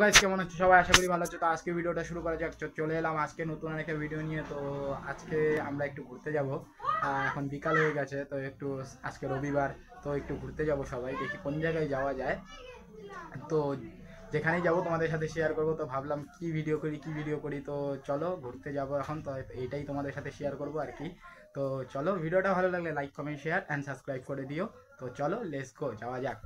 Guys কেমন আছো সবাই? আশা করি ভালো আছো। তো আজকে ভিডিওটা শুরু করা যাক। চলে এলাম আজকে নতুন একটা ভিডিও নিয়ে। তো আজকে আমরা একটু ঘুরতে যাব। এখন বিকাল হয়ে গেছে, তো একটু আজকে রবিবার, তো একটু ঘুরতে যাব সবাই, দেখি কোন জায়গায় যাওয়া যায়। তো যেখানেই যাব তোমাদের সাথে শেয়ার করব। তো ভাবলাম কি ভিডিও করি, তো চলো ঘুরতে যাব এখন। তো এইটাই তোমাদের সাথে শেয়ার করব আর কি। তো চলো, ভিডিওটা ভালো লাগলে like comment share and subscribe করে দিও। তো চলো লেটস গো, যাওয়া যাক।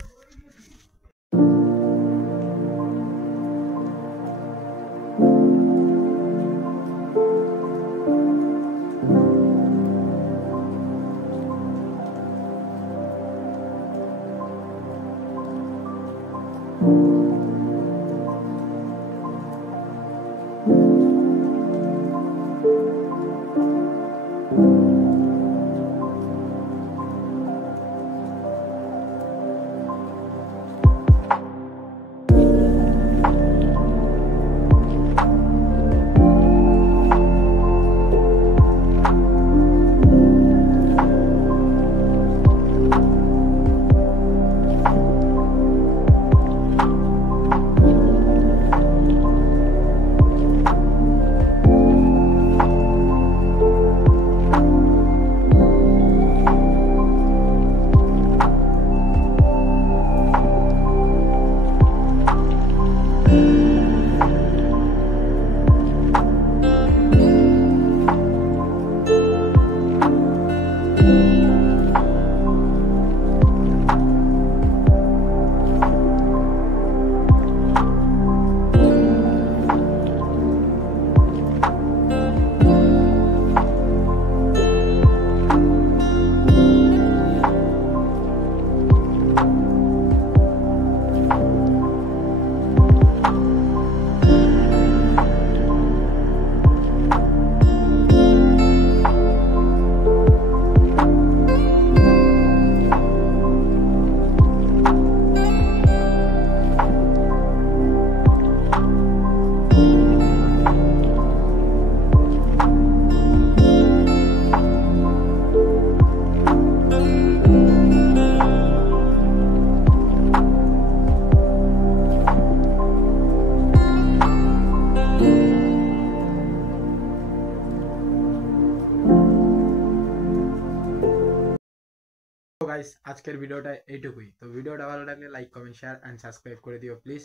তো গাইস আজকের ভিডিওটা এইটুকুই। তো ভিডিওটা ভালো লাগলে like comment share and subscribe করে দিও প্লিজ।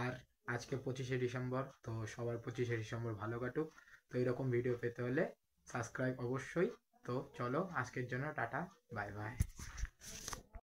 আর আজকে 25শে ডিসেম্বর, তো সবার 25শে ডিসেম্বর ভালো কাটুক। তো এরকম ভিডিও পেতে হলে সাবস্ক্রাইব অবশ্যই। তো চলো আজকের জন্য টাটা, বাই বাই।